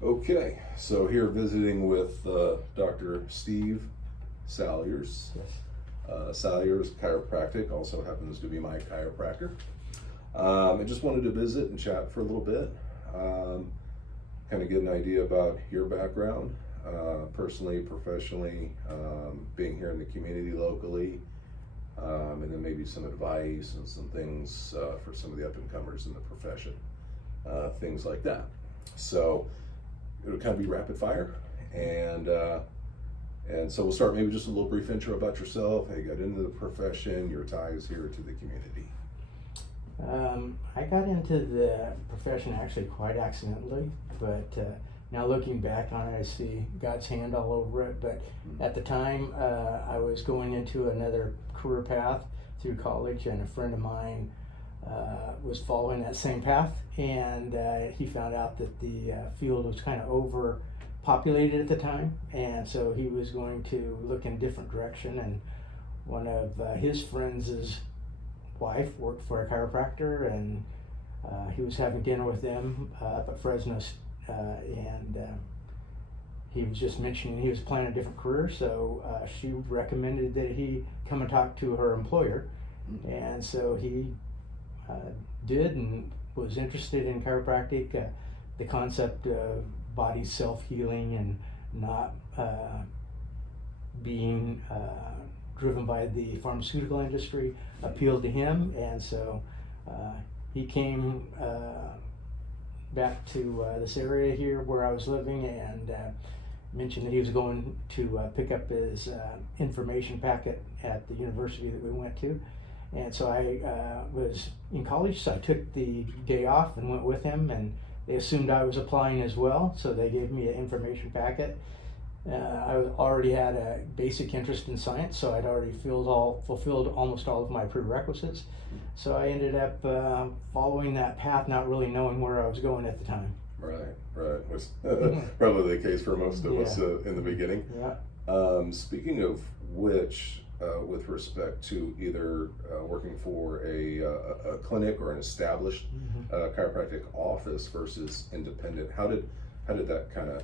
Okay, so here visiting with Dr. Steve Salyers. Salyers Chiropractic also happens to be my chiropractor. I just wanted to visit and chat for a little bit, kind of get an idea about your background, personally, professionally, being here in the community locally, and then maybe some advice and some things for some of the up-and-comers in the profession, things like that. So it'll kind of be rapid fire, and so we'll start maybe just a little brief intro about yourself, how you got into the profession, your ties here to the community. I got into the profession actually quite accidentally, but now looking back on it, I see God's hand all over it. But at the time, I was going into another career path through college, and a friend of mine was following that same path, and he found out that the field was kind of overpopulated at the time, and so he was going to look in a different direction. And one of his friends' wife worked for a chiropractor, and he was having dinner with them up at Fresno, and he was just mentioning he was planning a different career, so she recommended that he come and talk to her employer, and so he did and was interested in chiropractic, the concept of body self-healing and not being driven by the pharmaceutical industry appealed to him, and so he came back to this area here where I was living, and mentioned that he was going to pick up his information packet at the university that we went to. And so I was in college, so I took the day off and went with him, and they assumed I was applying as well, so they gave me an information packet. I already had a basic interest in science, so I'd already fulfilled almost all of my prerequisites. So I ended up following that path, not really knowing where I was going at the time. Right. Was probably the case for most of us in the beginning. Yeah. Speaking of which, with respect to either working for a clinic or an established chiropractic office versus independent, how did that kind of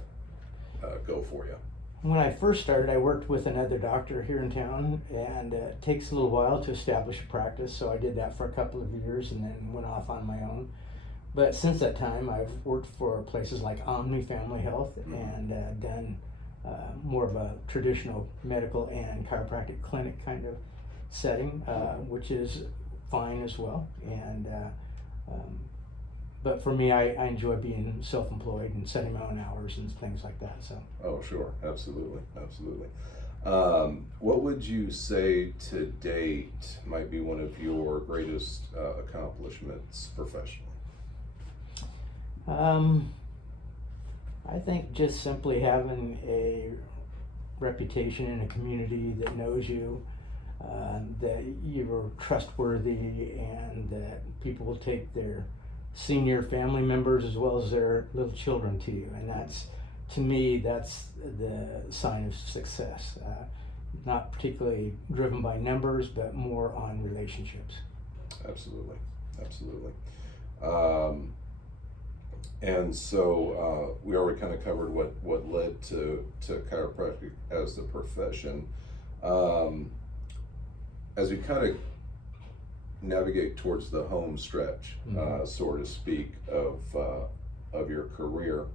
go for you? When I first started, I worked with another doctor here in town, and it takes a little while to establish a practice, so I did that for a couple of years and then went off on my own. But since that time, I've worked for places like Omni Family Health and done more of a traditional medical and chiropractic clinic kind of setting, which is fine as well. And but for me, I enjoy being self-employed and setting my own hours and things like that. So. Oh, sure, absolutely. What would you say to date might be one of your greatest accomplishments professionally? I think just simply having a reputation in a community that knows you, that you're trustworthy, and that people will take their senior family members as well as their little children to you, and that's, to me, that's the sign of success. Not particularly driven by numbers, but more on relationships. Absolutely. And so we already kind of covered what led to chiropractic as the profession. As we kind of navigate towards the home stretch, so to speak, of your career,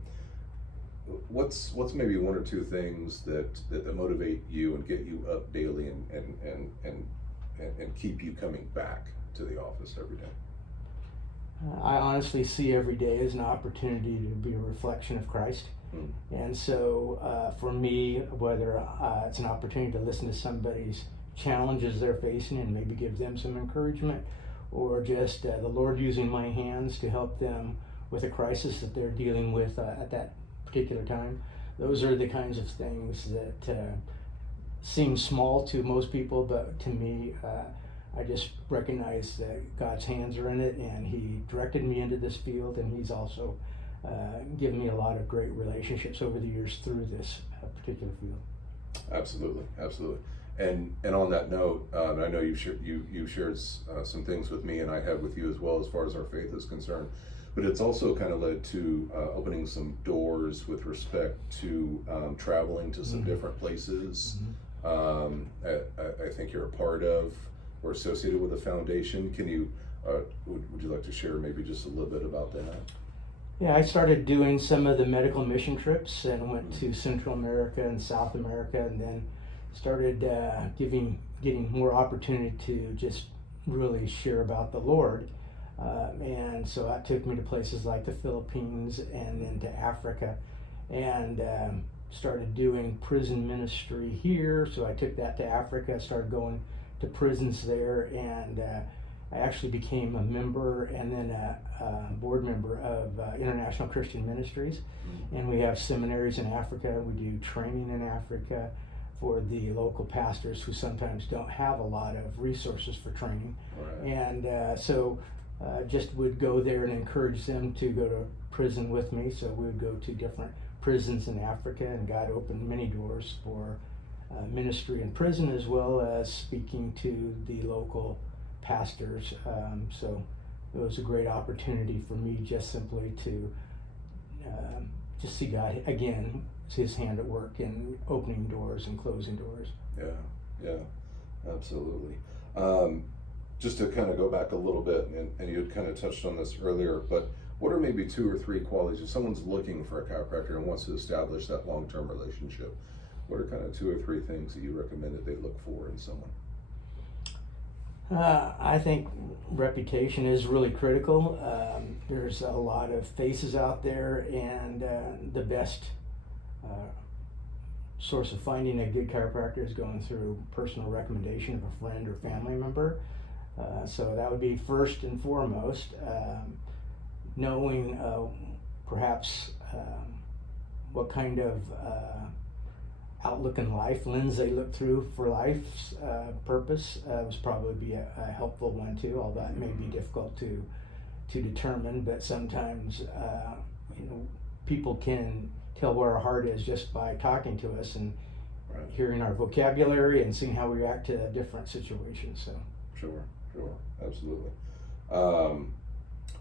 what's maybe one or two things that motivate you and get you up daily and keep you coming back to the office every day? I honestly see every day as an opportunity to be a reflection of Christ. And so for me, whether it's an opportunity to listen to somebody's challenges they're facing and maybe give them some encouragement, or just the Lord using my hands to help them with a crisis that they're dealing with at that particular time, those are the kinds of things that seem small to most people, but to me, I just recognize that God's hands are in it, and He directed me into this field, and He's also given me a lot of great relationships over the years through this particular field. Absolutely. And on that note, I know you've shared some things with me, and I have with you as well, as far as our faith is concerned. but it's also kind of led to opening some doors with respect to traveling to some different places. I think you're a part of or associated with the foundation. Can you, would you like to share maybe just a little bit about that? Yeah, I started doing some of the medical mission trips and went to Central America and South America, and then started getting more opportunity to just really share about the Lord. And so that took me to places like the Philippines and then to Africa, and started doing prison ministry here. So I took that to Africa, started going to prisons there, and I actually became a member and then a board member of International Christian Ministries. And we have seminaries in Africa. We do training in Africa for the local pastors who sometimes don't have a lot of resources for training. Right. And so just would go there and encourage them to go to prison with me. So we would go to different prisons in Africa, and God opened many doors for ministry in prison, as well as speaking to the local pastors. So it was a great opportunity for me just simply to just see God again, his hand at work in opening doors and closing doors. Yeah, absolutely. Just to kind of go back a little bit, and you had kind of touched on this earlier, but what are maybe 2 or 3 qualities if someone's looking for a chiropractor and wants to establish that long-term relationship? What are kind of 2 or 3 things that you recommend that they look for in someone? I think reputation is really critical. There's a lot of faces out there, and the best source of finding a good chiropractor is going through personal recommendation of a friend or family member. So that would be first and foremost. Knowing perhaps what kind of outlook in life, lens they look through for life's purpose was probably be a helpful one too, although it may be difficult to determine, but sometimes people can tell where our heart is just by talking to us and hearing our vocabulary and seeing how we react to different situations. So Sure, absolutely.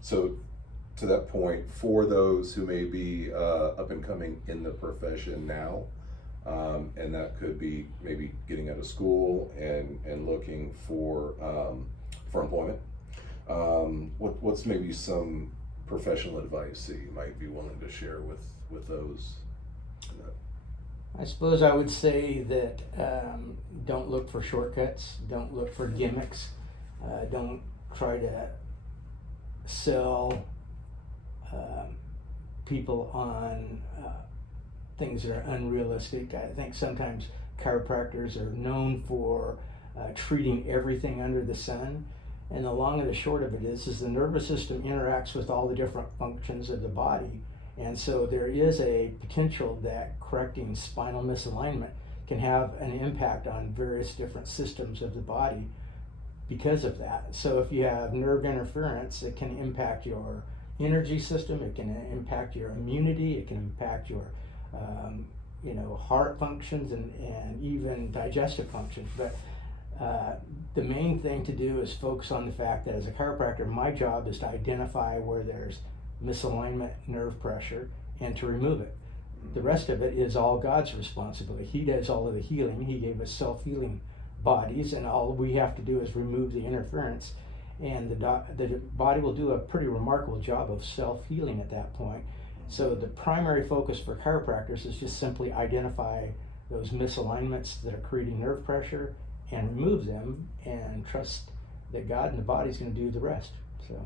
So to that point, for those who may be up and coming in the profession now, and that could be maybe getting out of school and looking for employment, what's maybe some professional advice that you might be willing to share with those? I suppose I would say that don't look for shortcuts, don't look for gimmicks, don't try to sell people on things that are unrealistic. I think sometimes chiropractors are known for treating everything under the sun, and the long and the short of it is the nervous system interacts with all the different functions of the body. And so there is a potential that correcting spinal misalignment can have an impact on various different systems of the body because of that. So if you have nerve interference, it can impact your energy system, it can impact your immunity, it can impact your heart functions and even digestive functions. But the main thing to do is focus on the fact that as a chiropractor, my job is to identify where there's misalignment, nerve pressure, and to remove it. The rest of it is all God's responsibility. He does all of the healing. He gave us self-healing bodies, and all we have to do is remove the interference, and the body will do a pretty remarkable job of self-healing at that point. So the primary focus for chiropractors is just simply identify those misalignments that are creating nerve pressure and remove them, and trust that God and the body is going to do the rest. So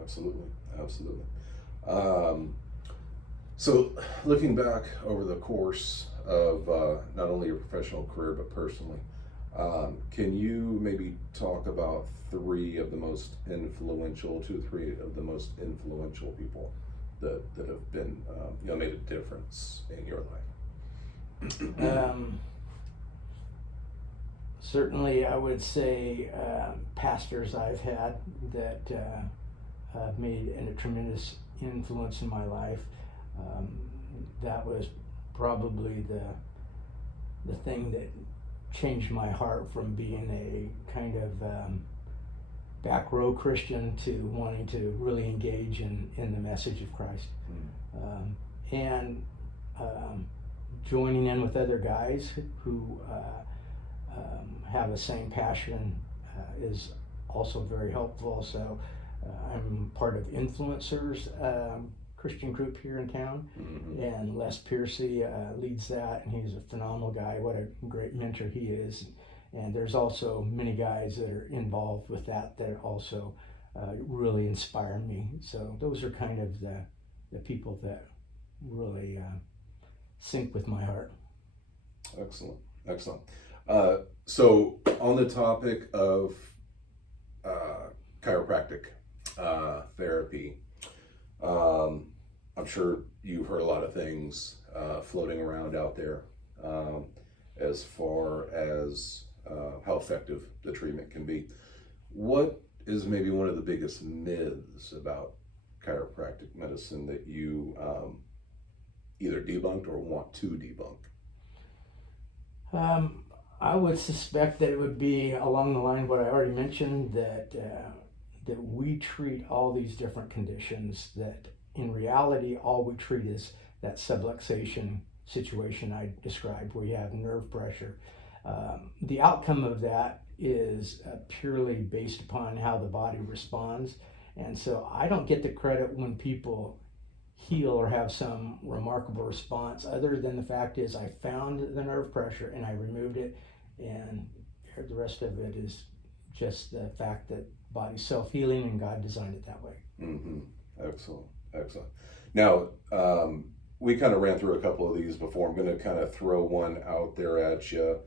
Absolutely. So looking back over the course of not only your professional career but personally, can you maybe talk about 3 of the most influential, 2 or 3 of the most influential people that have been made a difference in your life? Certainly, I would say pastors I've had that have made a tremendous influence in my life. That was probably the thing that changed my heart from being a kind of back row Christian to wanting to really engage in the message of Christ. And joining in with other guys who have the same passion is also very helpful. So I'm part of Influencers Christian group here in town, and Les Piercy leads that, and he's a phenomenal guy. What a great mentor he is. And there's also many guys that are involved with that also really inspire me. So those are kind of the people that really sync with my heart. Excellent, excellent. So on the topic of chiropractic therapy, I'm sure you've heard a lot of things floating around out there as far as how effective the treatment can be. What is maybe one of the biggest myths about chiropractic medicine that you either debunked or want to debunk? I would suspect that it would be along the line of what I already mentioned, that we treat all these different conditions, that in reality all we treat is that subluxation situation I described, where you have nerve pressure. The outcome of that is purely based upon how the body responds, and so I don't get the credit when people heal or have some remarkable response, other than the fact is I found the nerve pressure and I removed it, and the rest of it is just the fact that body's self-healing and God designed it that way. Excellent, excellent. Now, we kind of ran through a couple of these before. I'm going to kind of throw one out there at you.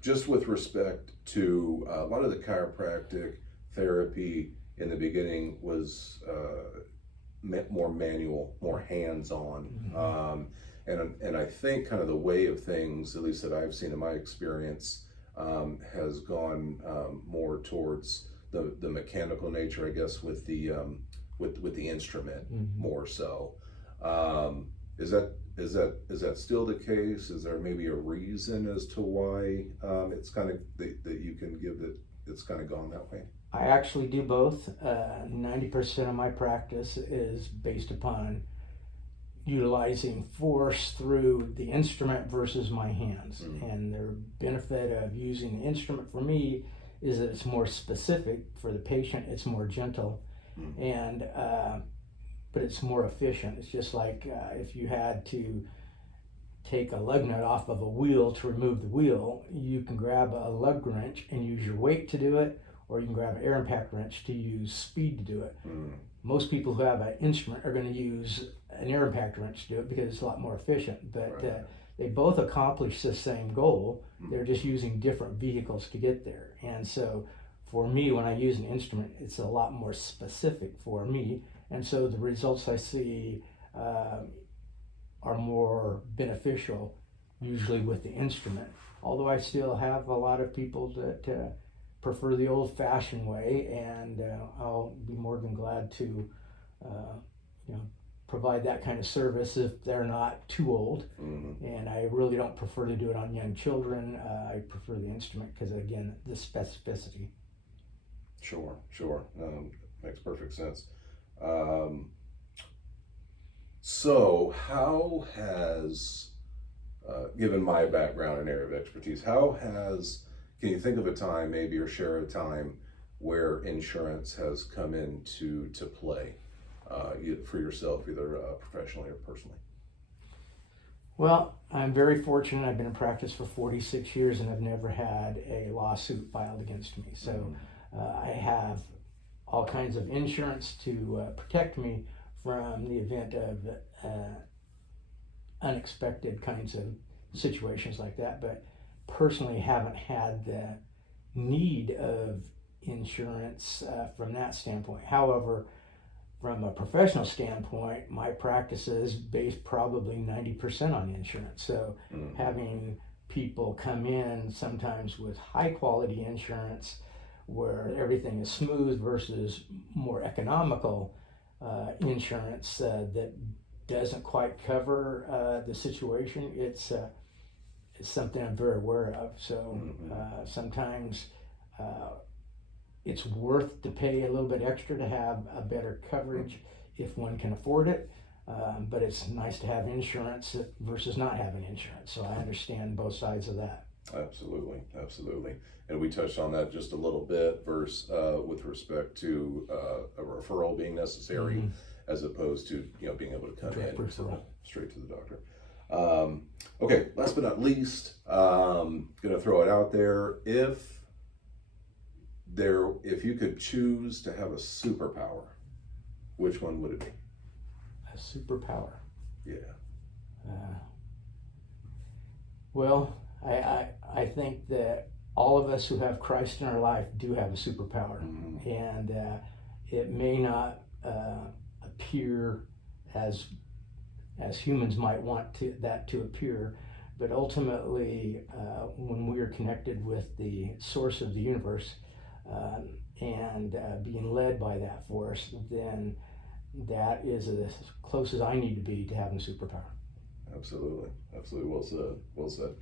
Just with respect to a lot of the chiropractic therapy in the beginning was more manual, more hands-on. And I think kind of the way of things, at least that I've seen in my experience, has gone more towards the mechanical nature, I guess, with the instrument more so. Is that still the case? Is there maybe a reason as to why it's kind of that you can give that it's kind of gone that way? I actually do both. 90% of my practice is based upon utilizing force through the instrument versus my hands. And the benefit of using the instrument for me is that it's more specific. For the patient, it's more gentle, and but it's more efficient. It's just like if you had to take a lug nut off of a wheel to remove the wheel, you can grab a lug wrench and use your weight to do it, or you can grab an air impact wrench to use speed to do it. Most people who have an instrument are going to use an air impact wrench to do it because it's a lot more efficient, but they both accomplish the same goal. They're just using different vehicles to get there. And so for me, when I use an instrument, it's a lot more specific for me, and so the results I see are more beneficial usually with the instrument, although I still have a lot of people that prefer the old-fashioned way, and I'll be more than glad to provide that kind of service if they're not too old. And I really don't prefer to do it on young children. I prefer the instrument because, again, the specificity. Sure. Makes perfect sense. So how has, given my background and area of expertise, can you think of a time maybe, or share a time where insurance has come into play for yourself, either professionally or personally? Well, I'm very fortunate. I've been in practice for 46 years and I've never had a lawsuit filed against me. So I have all kinds of insurance to protect me from the event of unexpected kinds of situations like that, but personally haven't had the need of insurance from that standpoint. However, from a professional standpoint, my practice is based probably 90% on insurance. So having people come in sometimes with high quality insurance where everything is smooth versus more economical insurance that doesn't quite cover the situation, it's something I'm very aware of. So sometimes it's worth to pay a little bit extra to have a better coverage if one can afford it. But it's nice to have insurance versus not having insurance. So I understand both sides of that. Absolutely, absolutely. And we touched on that just a little bit with respect to a referral being necessary, as opposed to being able to come Direct in referral. straight to the doctor. Okay, last but not least, gonna throw it out there. If you could choose to have a superpower, which one would it be? A superpower. Yeah. Well, I think that all of us who have Christ in our life do have a superpower, and it may not appear as humans might want that to appear, but ultimately, when we are connected with the source of the universe and being led by that force, then that is as close as I need to be to having a superpower. Absolutely, absolutely. Well said. Well said.